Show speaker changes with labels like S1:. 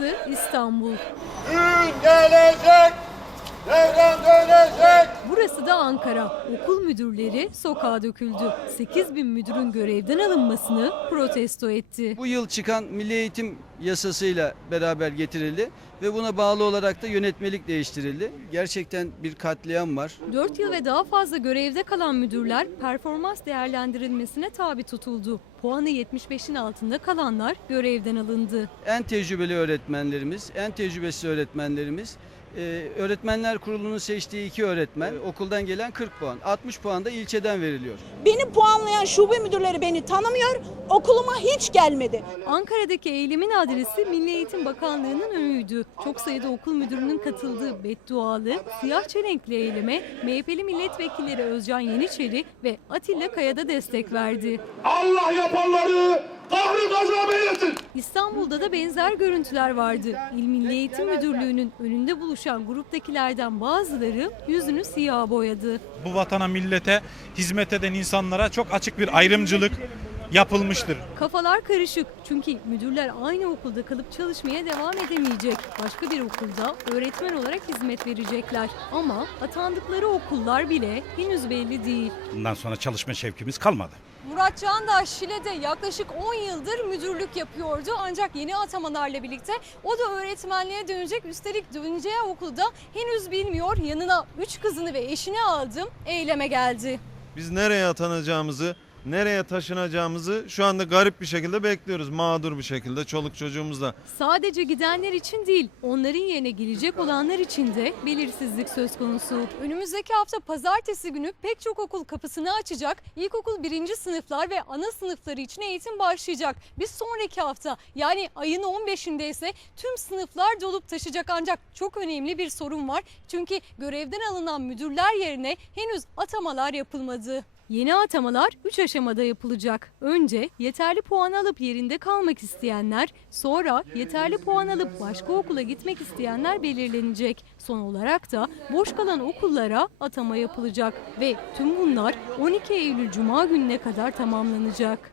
S1: Burası İstanbul.
S2: Gün gelecek, devran dönecek.
S1: Burası da Ankara. Okul müdürleri sokağa döküldü. 8.000 müdürün görevden alınmasını protesto etti.
S3: Bu yıl çıkan Milli Eğitim Yasası'yla beraber getirildi ve buna bağlı olarak da yönetmelik değiştirildi. Gerçekten bir katliam var.
S1: 4 yıl ve daha fazla görevde kalan müdürler performans değerlendirilmesine tabi tutuldu. Puanı 75'in altında kalanlar görevden alındı.
S3: En tecrübeli öğretmenlerimiz, en tecrübesiz öğretmenlerimiz, Öğretmenler Kurulu'nun seçtiği 2 öğretmen, okuldan gelen 40 puan, 60 puan da ilçeden veriliyor.
S4: Beni puanlayan şube müdürleri beni tanımıyor, okuluma hiç gelmedi.
S1: Ankara'daki eylemin adresi Milli Eğitim Bakanlığı'nın önüydü. Çok sayıda okul müdürünün katıldığı beddualı, siyah çelenkli eyleme MHP'li milletvekilleri Özcan Yeniçeri ve Atilla Kaya da destek verdi.
S2: Allah yapanları kahri gazap eylesin.
S1: İstanbul'da da benzer görüntüler vardı. İl Milli Eğitim Müdürlüğü'nün önünde buluşan gruptakilerden bazıları yüzünü siyaha boyadı.
S5: Bu vatana, millete hizmet eden insanlara çok açık bir ayrımcılık yapılmıştır.
S1: Kafalar karışık çünkü müdürler aynı okulda kalıp çalışmaya devam edemeyecek. Başka bir okulda öğretmen olarak hizmet verecekler. Ama atandıkları okullar bile henüz belli değil.
S6: Bundan sonra çalışma şevkimiz kalmadı.
S1: Murat Candaş Şile'de yaklaşık 10 yıldır müdürlük yapıyordu. Ancak yeni atamalarla birlikte o da öğretmenliğe dönecek. Üstelik döneceği okulda henüz bilmiyor. Yanına 3 kızını ve eşini aldım. Eyleme geldi.
S7: Biz nereye atanacağımızı, nereye taşınacağımızı şu anda garip bir şekilde bekliyoruz. Mağdur bir şekilde, çoluk çocuğumuzla.
S1: Sadece gidenler için değil, onların yerine gelecek olanlar için de belirsizlik söz konusu. Önümüzdeki hafta pazartesi günü pek çok okul kapısını açacak. İlkokul 1. sınıflar ve ana sınıfları için eğitim başlayacak. Bir sonraki hafta yani ayın 15'inde ise tüm sınıflar dolup taşacak. Ancak çok önemli bir sorun var. Çünkü görevden alınan müdürler yerine henüz atamalar yapılmadı. Yeni atamalar 3 aşamada yapılacak. Önce yeterli puan alıp yerinde kalmak isteyenler, sonra yeterli puan alıp başka okula gitmek isteyenler belirlenecek. Son olarak da boş kalan okullara atama yapılacak ve tüm bunlar 12 Eylül Cuma gününe kadar tamamlanacak.